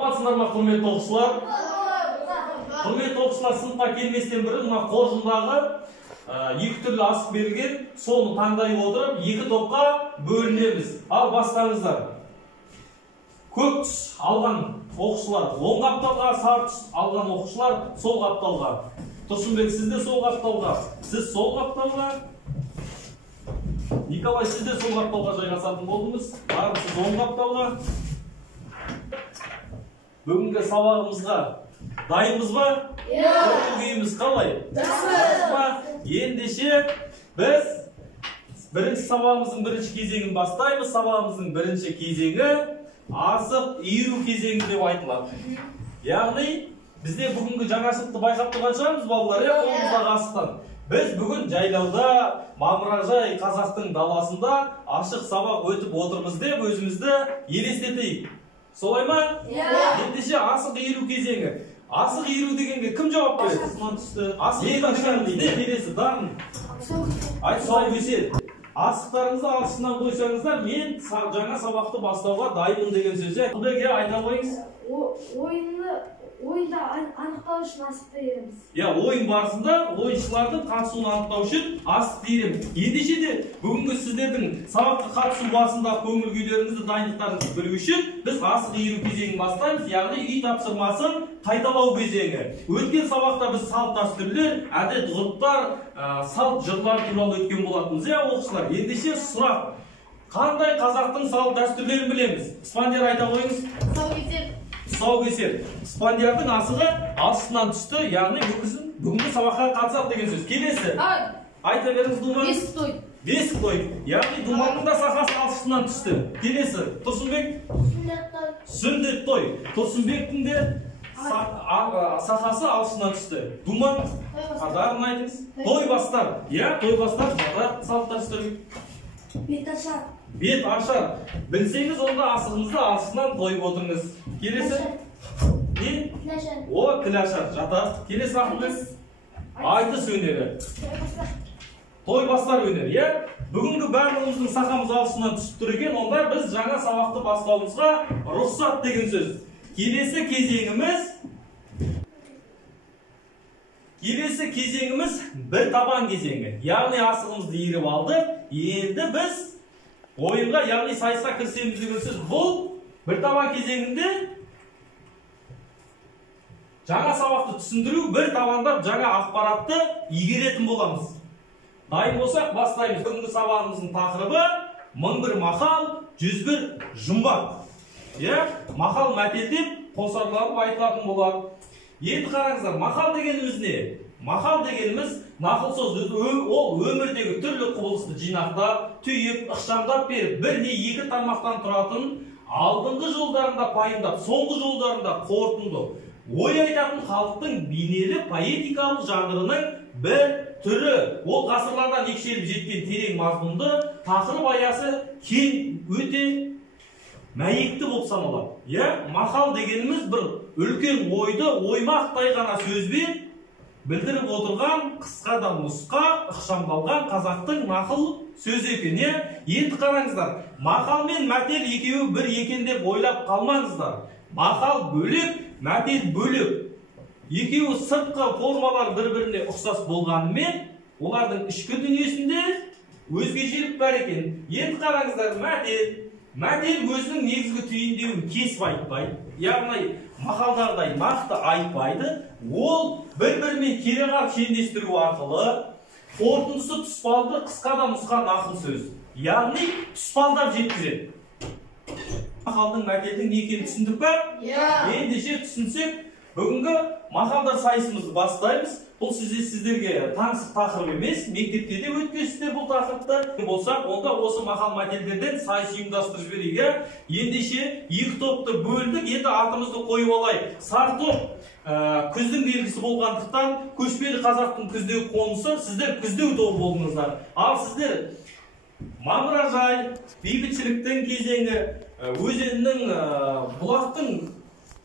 Саламатсыздар ма, құрметті оқушылар? Құрметті оқушылар, сыныпқа келместен бұрын мына қоржындағы екі түрлі асық берілген, соны таңдай отырып, екі топқа бөлінеміз. Ал бастаңыздар. Көк түс алған оқушылар оң қапталға, сары түс алған оқушылар сол қапталға. Тұрсынбек, сіз де сол қапталға, сіз сол қапталға. Николай, сіз де сол қапталға жайғасатын болдыңыз. Арым, сіз оң қапталға. Бүгінгі сабағымызға дайынбыз ба? Көңіл-күйіміз қалай? Ендеше біз бірінші сабағымыздың бірінші кезеңін бастаймыз. Сабағымыздың бірінші кезеңі асық иіру кезеңі деп айтылады. Яғни бізде бүгінгі жаңашылықты байқап тұрған шығармыз балалар, қолымыздағы асықтан. Біз бүгін жайлауда, мамыражай қазақтың даласында ашық сабақ өтіп отырмыз деп өзімізді елестетейік. Солай ма? Ендеше асық иіру кезеңі. Асық иіру дегенге кім жауап береді? Асық иіру деген келесі дарын. Айт, тұсау кесер. Асықтарыңызды алшысынан қойсаңыздар, мен жаңа сабақты бастауға дайынмын деген сөзі. Құдеге айта қойыңыз. Ойында анықтау үшін асықты иіреміз. Ойын барысында ойыншылардың қатысуын анықтау үшін асықты иіреміз. Ендеше де бүгінгі сіздердің сабаққа қатысу барысында көңіл күйлеріңізді, дайындықтарыңызды білу үшін біз асық иіру кезеңін бастаймыз, яғни үй тапсырмасын қайталау кезеңі. Өткен сабақта біз салт дәстүрлер, әдет ғұрыптар, салт жырлар туралы өткен болатынбыз, оқушылар. Ендеше сұрақ: қандай қазақтың салт дәстүрлерін білеміз? Испандияр айта қойыңыз. Тұсау кесер. Испандиярдың асығы алшысынан түсті, яғни бүгінгі сабаққа қатысады деген сөз. Келесі. Айта беріңіз, Думан. Бесік той. Бесік той. Яғни Думанның да сақасы алшысынан түсті. Келесі. Тұрсынбек. Сүндет той. Тұрсынбектің де сақасы алшысынан түсті. Думан. Қадарын айтыңыз. Той бастар. Той бастар. Жада салт дәстүр. Бет ашар. Бет ашар. Білсеңіз, онда асығыңызды алшысынан тойып отырыңыз. Келесі? Не? Тілашар. Тілашар. Жата. Келесі ақылбек? Айтыс өнері. Той бастар өнері, Бүгінгі барлығымыздың сақамыз алшысынан түсіп тұр екен, онда біз жаңа сабақты бастауымызға рұқсат деген сөз. Келесі кезеңіміз бір табан кезеңі. Яғни асығымызды иіріп алды. Енді біз ойынға, яғни сайысқа кірісеміз деген сөз. Бұл бір табан кезеңінде жаңа сабақты түсіндіру, бір табандап жаңа ақпаратты игеретін боламыз. Дайын болсақ, бастаймыз. Бүгінгі сабағымыздың тақырыбы 1001 мақал, 101 жұмбақ. Мақал мәтелдеп қосарланып айтылатын болады. Енді қараңыздар, мақал дегеніміз не? Мақал дегеніміз нақыл сөз, ол өмірдегі түрлі құбылысты жинақтап, түйіп, ықшамдап беріп, бір не екі тармақтан тұратын, алдыңғы жолдарында пайымдап, соңғы жолдарында қорытынды, ой айтатын халықтың бейнелі поэтикалық жанрының бір түрі. Ол ғасырлардан екшеліп жеткен терең мазмұнды, тақырып аясы кең, өте мәйекті болып саналады. Мақал дегеніміз бір үлкен ойды оймақтай ғана сөзбен білдіріп отырған, қысқа да нұсқа ықшамдалған қазақтың нақыл сөзі екен. Енді қараңыздар, мақал мен мәтел екеуі бір екен деп ойлап қалмаңыздар. Мақал бөлек, мәтел бөлек. Екеуі сыртқы формалар бір-біріне ұқсас болғанымен, олардың ішкі дүниесінде өзгешелік бар екен. Енді қараңыздар, мәтел өзінің негізгі түйіндеуін кесіп айтпайды, яғни мақалдардай нақты айтпайды. Ол бір-бірімен кереғар шендестіру арқылы қорытындысы тұспалды, қысқа да нұсқа нақыл сөз. Яғни тұспалдап жеткізеді. Мақалдың, мәтелдің не екенін түсіндік па? Ендеше түсінсек, бүгінгі мақалдар сайысымызды бастаймыз. Бұл сіздерге таңсық тақырып емес, мектепте де өткенсіздер бұл тақырыпты. Болсақ, онда осы мақал мәтелдерден сайыс ұйымдастырып жіберейік. Ендеше екі топты бөлдік, енді атымызды қойып алайық. Сары топ күздің белгісі болғандықтан, көшпелі қазақтың күздегі қонысы, сіздер күздеу тобы болдыңыздар. Ал сіздер мамыражай, бейбітшіліктің кезеңі, өзеннің, бұлақтың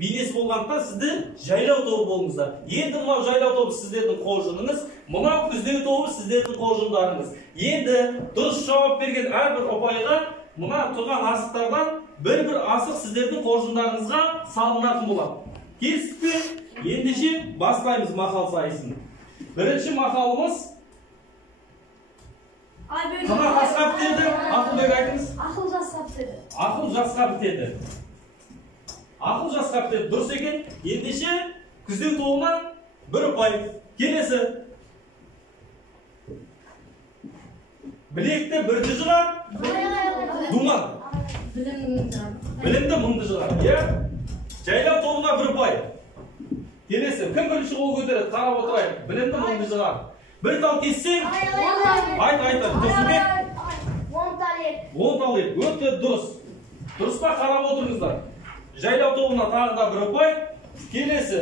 бейнесі болғандықтан сіздер жайлау тобы болыңыздар. Енді мынау жайлау тобы сіздердің қоржыныңыз, мынау күздеу тобы сіздердің қоржындарыңыз. Енді дұрыс жауап берген әрбір ұпайға мына тұрған асықтардан бір асық сіздердің қоржындарыңызға салынатын болады. Келістік пе? Ендеше бастаймыз мақал сайысын. Бірінші мақалымыз қана тасқа бітеді, Ақылбек айтыңыз. Ақыл жасқа бітеді. Ақыл жасқа бітеді. Ақыл жасқа бітеді. Дұрыс екен. Ендеше күздеу тобынан бір ұпай. Келесі. Білекті бірді жығар, думан. Білімді мыңды жығар. Жайлау тобына бір ұпай. Келесі. Кім бірінші қол көтереді? Қарап отырайық. Білімді мыңды жығар. Bir tal kessek, ayt. Тұрсынбек? 10 тал ет. 10 тал ет. Өте дұрыс. Дұрыс па? Қарап отырыңыздар. Жайлау тобына тағы да бір ұпай. Келесі.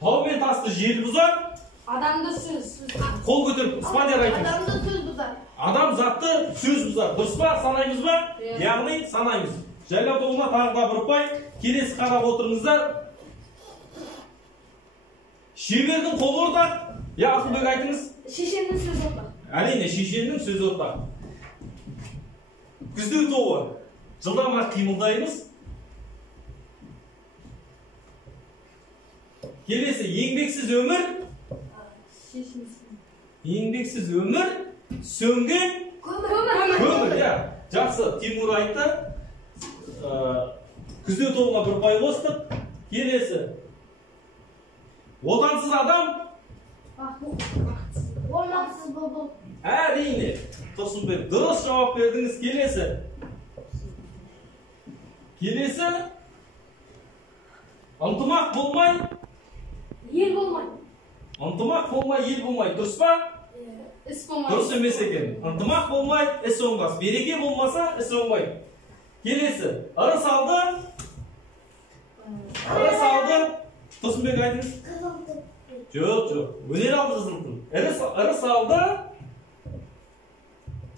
Тау мен тасты жел бұзар. Адамды сөз. Қол көтеріп, спандер айтыңыз. Адамды сөз бұзар. Адам затты сөз бұзар. Дұрыс па? Санаймыз ба? Яғни санаймыз. Жайлау тобына тағы да бір ұпай. Келесі қарап отырыңыздар. Шебердің қолы ортақ. Ақылбек айтыңыз. Шешеннің сөз ортақ. Әрине, шешеннің сөз ортақ. Күздеу тобы. Жылдамырақ қимылдаймыз. Келесі, еңбексіз өмір. Еңбексіз өмір. Сөнген көмір. Жақсы, Тимур айтты. Күздеу тобына бір ұпай қостық. Келесі. Отансыз адам. Орнатсыз бұлбұл. Әрине. Тұрсынбек, дұрыс жауап бердіңіз. Келесі. Ынтымақ болмай. Ел болмай. Ынтымақ болмай, ел болмай. Дұрыс па? Іс болмай. Дұрыс емес екен. Ынтымақ болмай, іс оңбас. Береке болмаса, іс оңбай. Келесі. Ырыс алды. Тұрсынбек айтыңыз. Жоқ. Өнер алды қызылтын. Ырыс алды.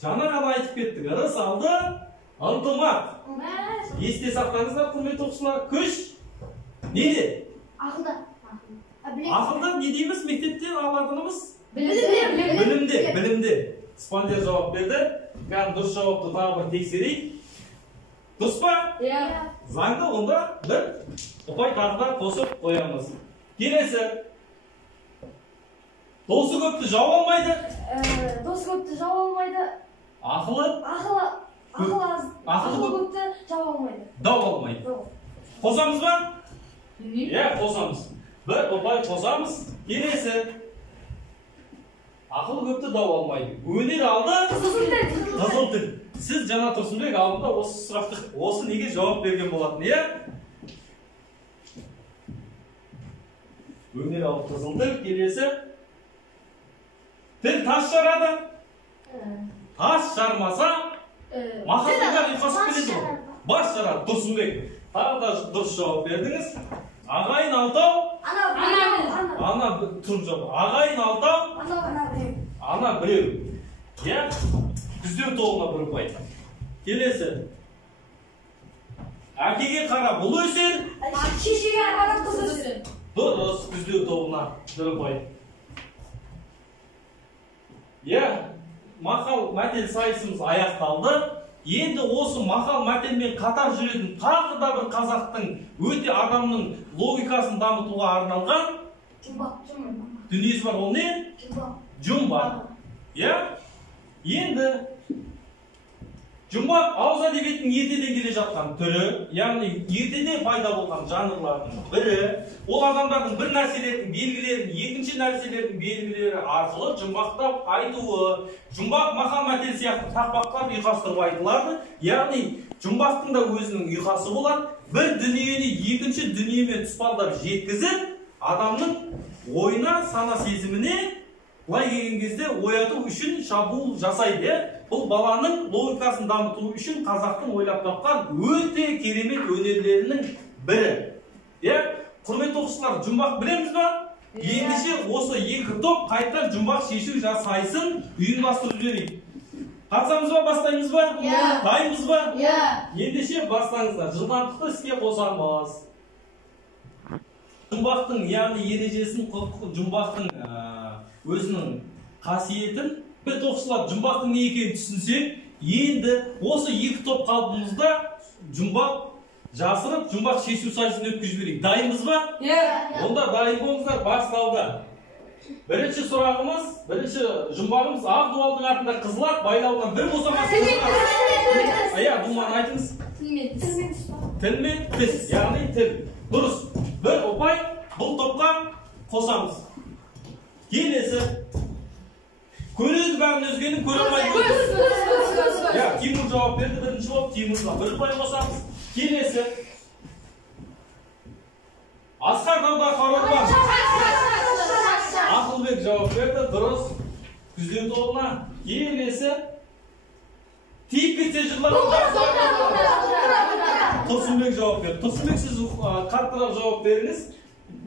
Жаңа ғана айтып кеттік. Ырыс алды. Ынтымақ. Есте сақтаңыздар, құрметті оқушылар. Күш. Неде? Ақылда. Ақылда не дейміз? Мектепте алатынымыз? Білімде. Білімде. Спандер жауап берді. Дұрыс жауапты тағы бір тексерейік. Дұрыс па? Заңды онда бір ұпай тағы да қосып қоямыз. Келесі. Досы көпті жау алмайды. Досы көпті жау алмайды. Ақылы көпті жау алмайды. Дау алмайды. Қосамыз ба? Қосамыз. Бір ұпай қосамыз. Келесі. Ақылы көпті дау алмайды. Өнер алды. Қызыл тіл. Сіз жаңа Тұрсынбек алдында осы сұрақты, осы неге жауап берген болатын, Өнер алды қызыл тіл. Келесі. Тіл тас жарады. Тас жармаса, мақалдыға ұйқасып келеді ғой. Бас жарады, Тұрсынбек. Тағы да дұрыс жауап бердіңіз. Ағайын алтау. Ана тұрып жауап. Ағайын алтау. Ана біреу. Күздеу тобына бір ұпай. Келесі. Әкеге қарап ұл өсер. Шешеге қарап қыз өсер. Дұрыс, күздеу тобына бір ұпай. Мақал мәтел сайысымыз аяқталды. Енді осы мақал мәтелмен қатар жүретін тағы да бір қазақтың өте адамның логикасын дамытуға арналған дүниесі бар. Ол не? Жұмбақ. Енді жұмбақ ауыз әдебиеттің ертеден келе жатқан түрі, яғни ертеде пайда болған жанрлардың бірі. Ол адамдардың бір нәрселердің белгілерін, екінші нәрселердің белгілері арқылы жұмбақтап айтуы. Жұмбақ мақал мәтел сияқты тақпақтар ұйқастырып айтылады. Яғни жұмбақтың да өзінің ұйқасы болады. Бір дүниені екінші дүниемен тұспалдап жеткізіп, адамның ойына, сана сезіміне былай келген кезде ояту үшін шабуыл жасайды. Бұл баланың логикасын дамыту үшін қазақтың ойлап тапқан өте керемет өнерлерінің бірі. Құрметті оқушылар, жұмбақ білеміз ба? Ендеше осы екі топ қайта жұмбақ шешу сайысын ұйымдастырып жіберейік. Қатысамыз ба, бастаймыз ба? Дайынбыз ба? Ендеше бастаңыздар. Жылдамдықты іске қосамыз. Жұмбақтың, яғни ережесін, жұмбақтың өзінің қасиетін бір оқушылар жұмбақтың не екенін түсінсек, Енді осы екі топ қалпымызда жұмбақ жасырып, жұмбақ шешу сайысын өткізіп жіберейік. Дайынбыз ба? Онда дайын болыңыздар, басталды. Бірінші сұрағымыз, бірінші жұмбағымыз ақ дуалдың артында қызылат, байлауынан бір босамас қызылат. Думан айтыңыз. Тіл мен тіс, яғни тіл. Дұрыс. Бір ұпай бұл топқа қосамыз. Келесі. Көреді бәрін өзгенің көре алмайды. Тимур жауап берді, бірінші болып Тимурға бір ұпай қосамыз. Келесі. Асқар тауда қарор бар. Ақылбек жауап берді, дұрыс. Күздеу тобына. Келесі. Тиіп кетсе жырлардан Тұрсынбек жауап берді. Тұрсынбек, сіз қаттырақ жауап беріңіз.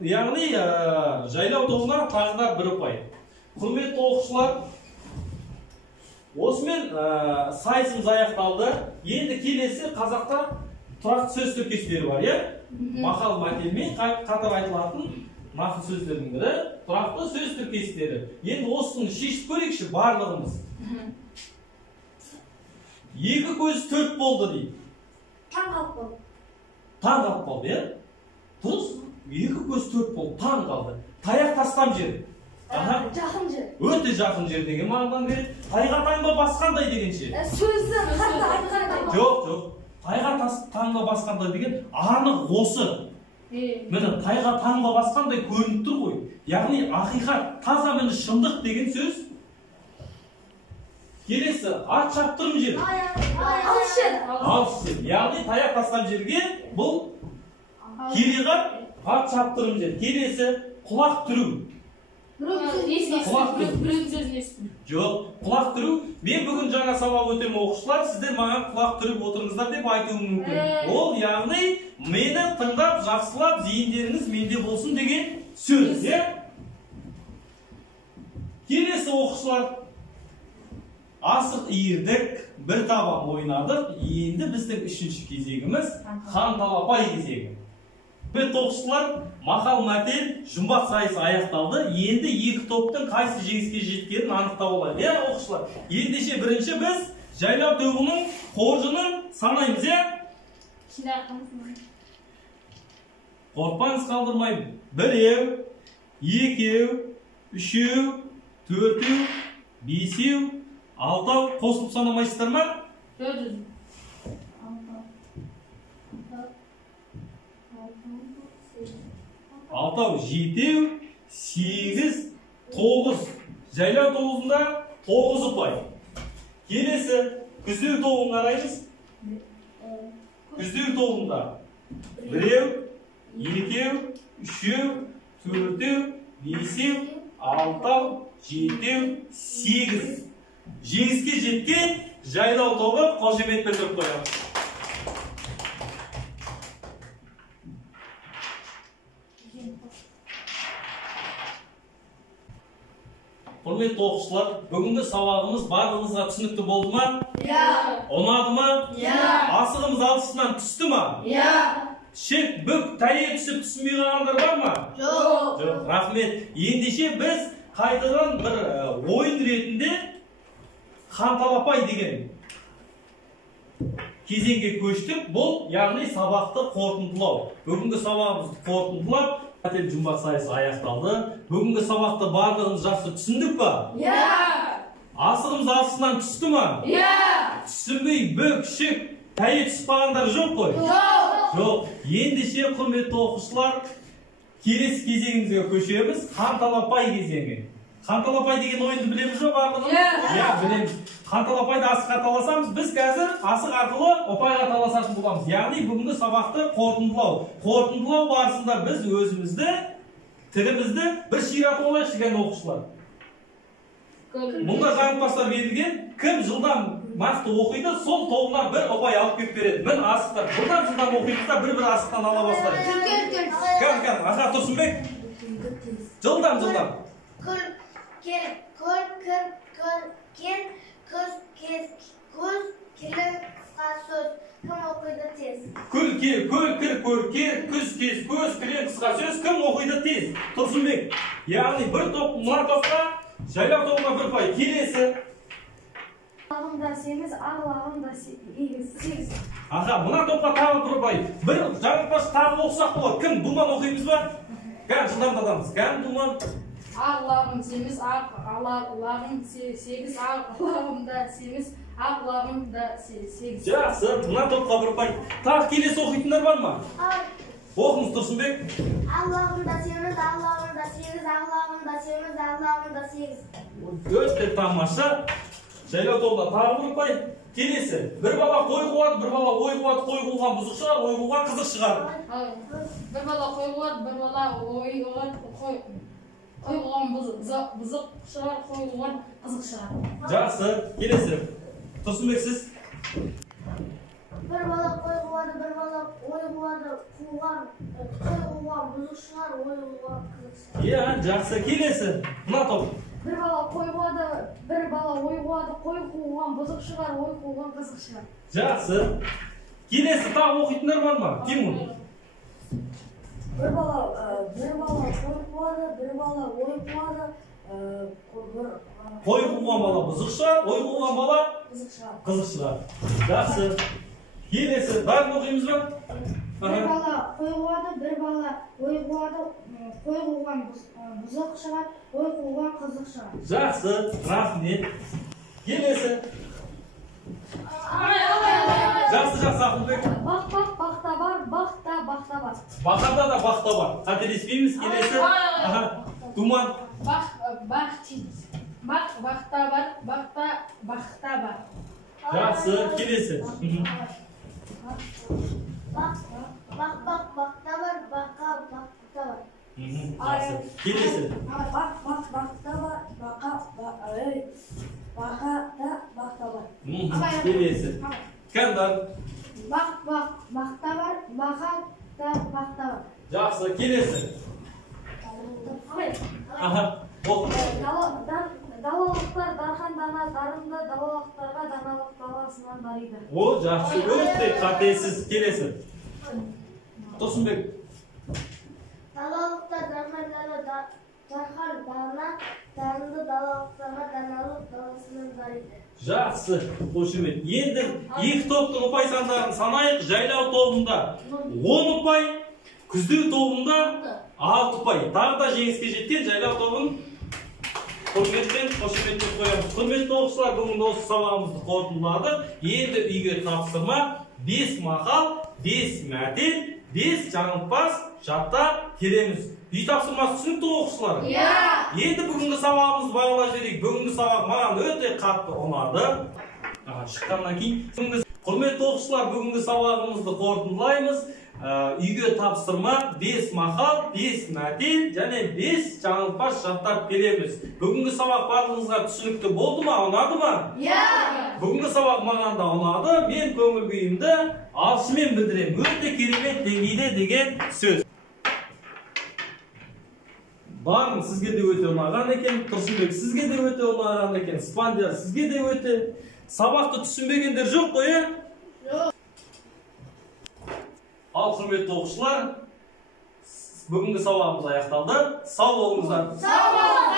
Яғни жайлау тобына тағы да бір ұпай. Құрметті оқушылар, осымен сайысымыз аяқталды. Енді келесі қазақта тұрақты сөз тіркестері бар, мақал мәтелмен қатар айтылатын нақыл сөздердің бірі тұрақты сөз тіркестері. Енді осыны шешіп көрейікші барлығымыз. Екі көз төрт болды дейді. Таң қалып болды. Таң қалып болды, дұрыс. Екі көз төрт болды, таң қалды. Таяқ тастам жер. Жақын жер. Өте жақын жер деген мағынадан береді. Тайға таңба басқандай дегенше. Сөзді қатты айтқандай. Жоқ. Тайға таңба басқандай деген анық осы. Міне, тайға таңба басқандай көрініп тұр ғой. Яғни ақиқат, таза міне шындық деген сөз. Келесі, ат шаптырым жер. Алыс жер. Алыс жер. Яғни таяқ тастам жерге бұл кереғат ат шаптырым жер. Келесі, құлақ түру. Жоқ, құлақ түру. Мен бүгін жаңа сабақ өтем оқушылар, сіздер маған құлақ түріп отырыңыздар деп айтуым мүмкін. Ол яғни мені тыңдап, жақсылап, зейіндеріңіз менде болсын деген сөз. Келесі оқушылар, асық иірдік, бір табан ойнадық. Енді біздің үшінші кезегіміз хан талапай кезегі. Бет оқушылар, мақал мәтел, жұмбақ сайысы аяқталды. Енді екі топтың қайсы жеңіске жеткенін анықтап алайық. Оқушылар, ендеше бірінші біз жайлау тобының қоржынын санаймыз, Қорқпаңыз, қалдырмаймын. Біреу, екеу, үшеу, төртеу, бесеу, алтау. Қосылып санамайсыздар ма? Алтау, жетеу, сегіз, тоғыз. Жайлау тобында 9 ұпай. Келесі, күздеу тобын қараймыз. Күздеу тобында біреу, екеу, үшеу, төртеу, бесеу, алтау, жетеу, сегіз. Жеңіске жеткен жайлау тобы қошемет білдіріп қоямыз. Құрметті оқушылар, бүгінгі сабағымыз барлығыңызға түсінікті болды ма? Ұнады ма? Асығымыз алшысынан түсті ма? Шек, бүк, тәйе түсіп түсінбей қалғандар бар ма? Жоқ. Рахмет. Ендеше біз қайтадан бір ойын ретінде хан талапай деген кезеңге көштік. Бұл яғни сабақты қорытындылау. Бүгінгі сабағымызды қорытындылап, мәтел жұмбақ сайысы аяқталды. Бүгінгі сабақты барлығымыз жақсы түсіндік па? Асығымыз алшысынан түсті ма? Түсінбей, бүк, шек, тәйе түсіп қалғандар жоқ қой? Жоқ. Ендеше құрметті оқушылар, келесі кезеңімізге көшеміз. Хан талапай кезеңі. Хан талапай деген ойынды білеміз жоқ арқылы? Білеміз. Хан талапайды асыққа таласамыз, біз қазір асық арқылы ұпайға таласатын боламыз. Яғни бүгінгі сабақты қорытындылау. Қорытындылау барысында біз өзімізді, тілімізді бір ширатып алайықшы деген оқушылар. Мұнда жаңылтпастар берілген, кім жылдам нақты оқиды, сол тобына бір ұпай алып кеп береді. Мін асықтар жылдам оқиды, бір асықтан ала бастайды. Кәм, аға Тұрсынбек. Жылдам. Көз, келі, қысқа сөз. Кім оқиды тез? Күл, кір, күз, кез, көз, келі, қысқа сөз. Кім оқиды тез? Тұрсынбек. Яғни бір топ, мұна топқа, жайлау тобына бір пай. Келесі. да 8, ағлағым да 8. Аха, мына топқа тағы бір ұпай. Бір жаңылтпаш тағы оқысақ болады. Кім? Думан оқимыз ба? Кәм, жылдамдатамыз. Кәм, Думан? Ағлағым 8, ағлағым 8, ағлағым да 8, ағлағым да 8. Жақсы, мына топқа бір ұпай. Тағы келесі оқитындар бар ма? Оқыңыз Тұрсынбек. Ағлағым да 8, ағлағым да 8, ағлағым да 8, ағлағым да 8. Өте тамаша. Жайлау тобында тағы бір ұпай. Келесі. Bir бала қой қуады, бір бала ой қуады. Қой қуған бұзық шығар, ой қуған қызық шығар. Bir bala қой қуады, бір бала ой қуады. Қой қуған бұзық шығар, қой қуған қызық шығар. Жақсы. Келесі. Тұрсынбек сіз. Bir bala қой қуады, бір бала ой қуады. Қой қуған бұзық шығар, ой қуған қызық шығар. Иә, жақсы. Келесі. Мына топ. Bir bala қой қуады, бір бала ой қуады. Қой қуған бұзық шығар, ой қуған қызық шығар. Жақсы. Келесі тағы оқитындар бар ма? Тимур. Bir bala қой қуады, бір бала ой қуады. Қой қуған бала бұзық шығар, ой қуған бала Қызық шығар. қызық шығар. Жақсы. Келесі. Бәрін оқимыз ба? Bir bala қой қуады, бір бала ой қуады. Қой қуған бұзық шығар, ой қуған қызық шығар. Жақсы. Рахмет. Келесі. Жақсы, Ақылбек. Бақта бар, бақта бар. Бақада да бақта бар. Қателеспейміз. Келесі. Аха. Думан. Бақта бар. Жақсы. Келесі. Бақта бар, бақта бар. Жақсы. Келесі. Бақта бар, бақта бар. Келесі. Кәндар. Бақта бар, бақта бар. Жақсы. Келесі. Аха. Оқы. Далалықтар дархандана дарынды, далалықтарға даналық даласынан дариды. О, жақсы. Өте қатесіз. Келесі. Тұрсынбек. Далалықтар дархандана дарынды, далалықтарға даналық даласынан дариды. Жақсы. Қошемет. Енді екі топтың ұпай сандарын санайық. Жайлау тобында 10 ұпай, күздеу тобында 6 ұпай. Тағы да жеңіске жеткен жайлау тобын құрметпен қошеметтеп қоямыз. Құрметті оқушылар, бүгін осы сабағымызды қорытындыладық. Енді үйге тапсырма 5 мақал, 5 мәтел, 5 жаңылтпас жаттап келеміз. Үй тапсырмасы түсінікті оқушылар? Иә. Енді бүгінгі сабағымызды бағалап жіберейік. Бүгінгі сабақ маған өте қатты ұнады. Шыққаннан кейін құрметті оқушылар, бүгінгі сабағымызды қорытындылаймыз. Үйге тапсырма 5 мақал, 5 мәтел және 5 жаңылтпас жаттап келеміз. Бүгінгі сабақ барлығыңызға түсінікті болды ма, ұнады ма? Иә. Бүгінгі сабақ маған да ұнады. Мен көңіл күйімді алшымен білдіремін. Өте керемет деңгейде деген сөз. Бағым сізге де өте ұнаған екен, Тұрсынбек сізге де өте ұнаған екен, Спандияр сізге де өте. Сабақты түсінбегендер жоқ қой, е? Жоқ. Ал құрметті оқушылар, бүгінгі сабағымыз аяқталды. Сау болыңыздар. Сау болыңыздар.